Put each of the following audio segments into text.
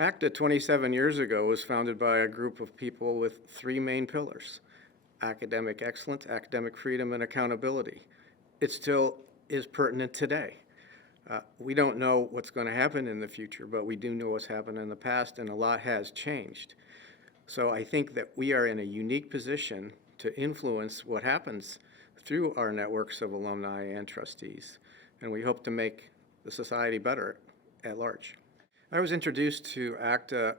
ACTA 27 years ago was founded by a group of people with three main pillars: academic excellence, academic freedom, and accountability. It still is pertinent today. We don't know what's going to happen in the future, but we do know what's happened in the past, and a lot has changed. So I think that we are in a unique position to influence what happens through our networks of alumni and trustees, and we hope to make the society better at large. I was introduced to ACTA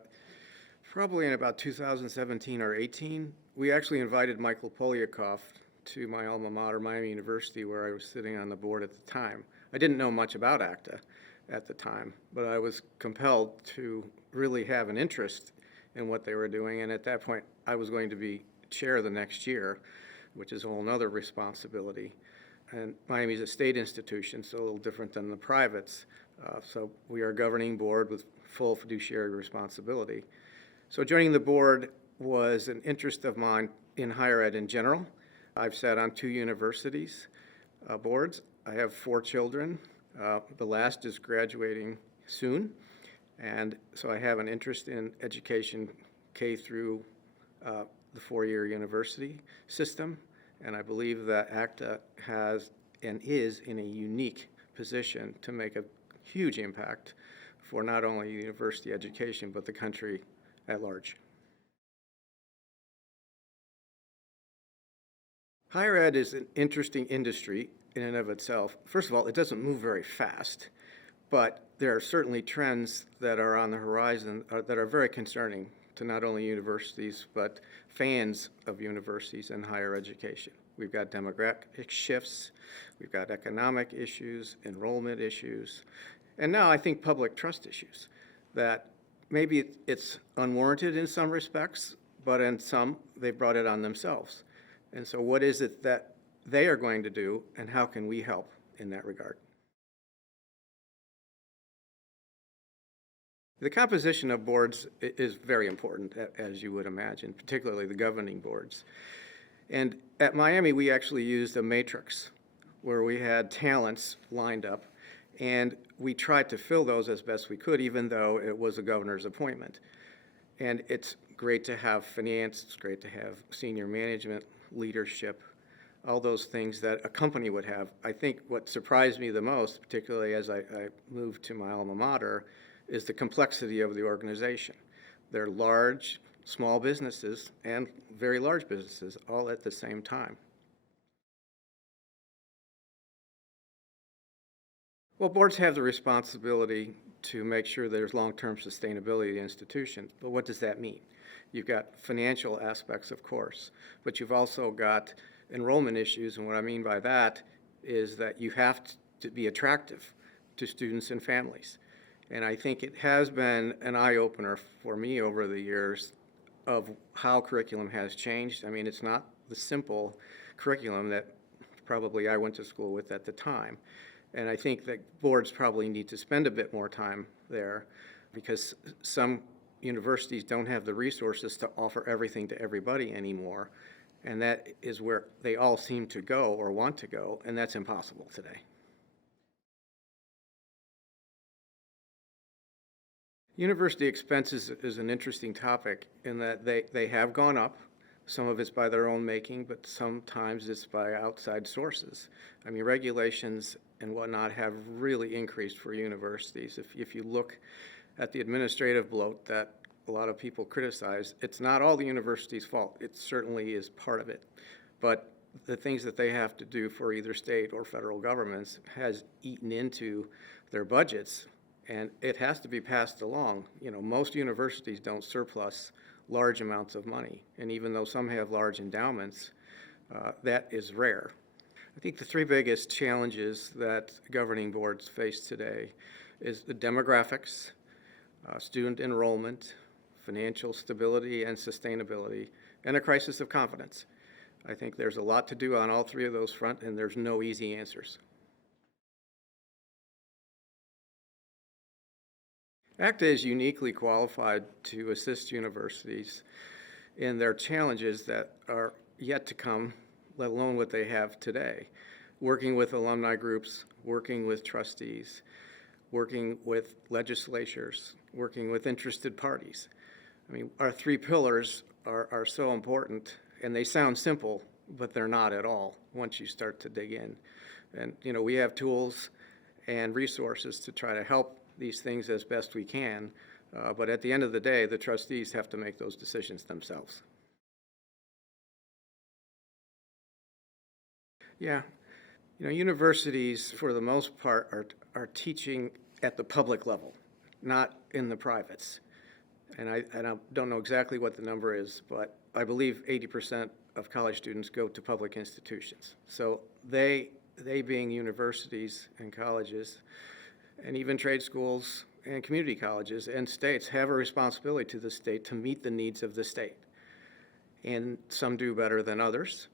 probably in about 2017 or 18. We actually invited Michael Polyakov to my alma mater, Miami University, where I was sitting on the board at the time. I didn't know much about ACTA at the time, but I was compelled to really have an interest in what they were doing, and at that point I was going to be chair the next year, which is a whole other responsibility. And Miami's a state institution, so a little different than the privates. So we are a governing board with full fiduciary responsibility. So joining the board was an interest of mine in higher ed in general. I've sat on 2 universities boards. I have 4 children. The last is graduating soon. And so I have an interest in education K through the 4-year university system. And I believe that ACTA has and is in a unique position to make a huge impact for not only university education, but the country at large. Higher ed is an interesting industry in and of itself. First of all, it doesn't move very fast, but there are certainly trends that are on the horizon that are very concerning to not only universities, but fans of universities and higher education. We've got demographic shifts, we've got economic issues, enrollment issues, and now I think public trust issues that maybe it's unwarranted in some respects, but in some, they brought it on themselves. And so what is it that they are going to do, and how can we help in that regard? The composition of boards is very important, as you would imagine, particularly the governing boards. And at Miami, we actually used a matrix where we had talents lined up, and we tried to fill those as best we could, even though it was a governor's appointment. And it's great to have finance, it's great to have senior management, leadership, all those things that a company would have. I think what surprised me the most, particularly as I moved to my alma mater, is the complexity of the organization. They're large, small businesses and very large businesses all at the same time. Well, boards have the responsibility to make sure there's long-term sustainability of the institution, but what does that mean? You've got financial aspects, of course, but you've also got enrollment issues, and what I mean by that is that you have to be attractive to students and families. And I think it has been an eye-opener for me over the years of how curriculum has changed. I mean, it's not the simple curriculum that probably I went to school with at the time. And I think that boards probably need to spend a bit more time there because some universities don't have the resources to offer everything to everybody anymore. And that is where they all seem to go or want to go, and that's impossible today. University expenses is an interesting topic in that they have gone up. Some of it's by their own making, but sometimes it's by outside sources. I mean, regulations and whatnot have really increased for universities. If you look at the administrative bloat that a lot of people criticize, it's not all the university's fault. It certainly is part of it. But the things that they have to do for either state or federal governments has eaten into their budgets, and it has to be passed along. You know, most universities don't surplus large amounts of money, and even though some have large endowments, that is rare. I think the 3 biggest challenges that governing boards face today is the demographics, student enrollment, financial stability and sustainability, and a crisis of confidence. I think there's a lot to do on all 3 of those fronts, and there's no easy answers. ACTA is uniquely qualified to assist universities in their challenges that are yet to come, let alone what they have today. Working with alumni groups, working with trustees, working with legislatures, working with interested parties. I mean, our three pillars are so important, and they sound simple, but they're not at all once you start to dig in. And, you know, we have tools and resources to try to help these things as best we can, but at the end of the day, the trustees have to make those decisions themselves. Yeah, you know, universities, for the most part, are teaching at the public level, not in the privates. And I don't know exactly what the number is, but I believe 80% of college students go to public institutions. So they being universities and colleges, and even trade schools and community colleges and states, have a responsibility to the state to meet the needs of the state. And some do better than others.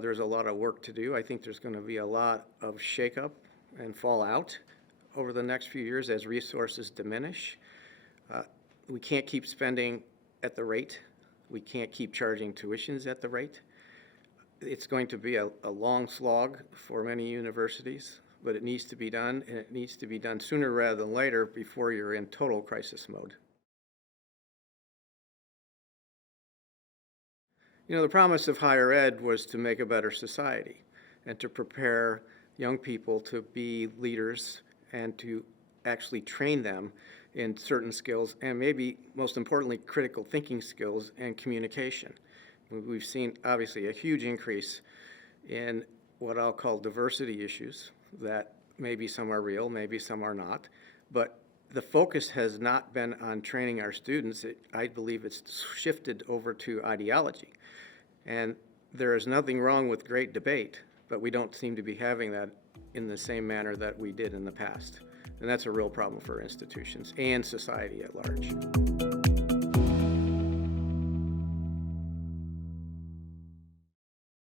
There's a lot of work to do. I think there's going to be a lot of shakeup and fallout over the next few years as resources diminish. We can't keep spending at the rate. We can't keep charging tuitions at the rate. It's going to be a long slog for many universities, but it needs to be done, and it needs to be done sooner rather than later before you're in total crisis mode. You know, the promise of higher ed was to make a better society and to prepare young people to be leaders and to actually train them in certain skills, and maybe most importantly, critical thinking skills and communication. We've seen obviously a huge increase in what I'll call diversity issues, that maybe some are real, maybe some are not, but the focus has not been on training our students. I believe it's shifted over to ideology. And there is nothing wrong with great debate, but we don't seem to be having that in the same manner that we did in the past. And that's a real problem for institutions and society at large.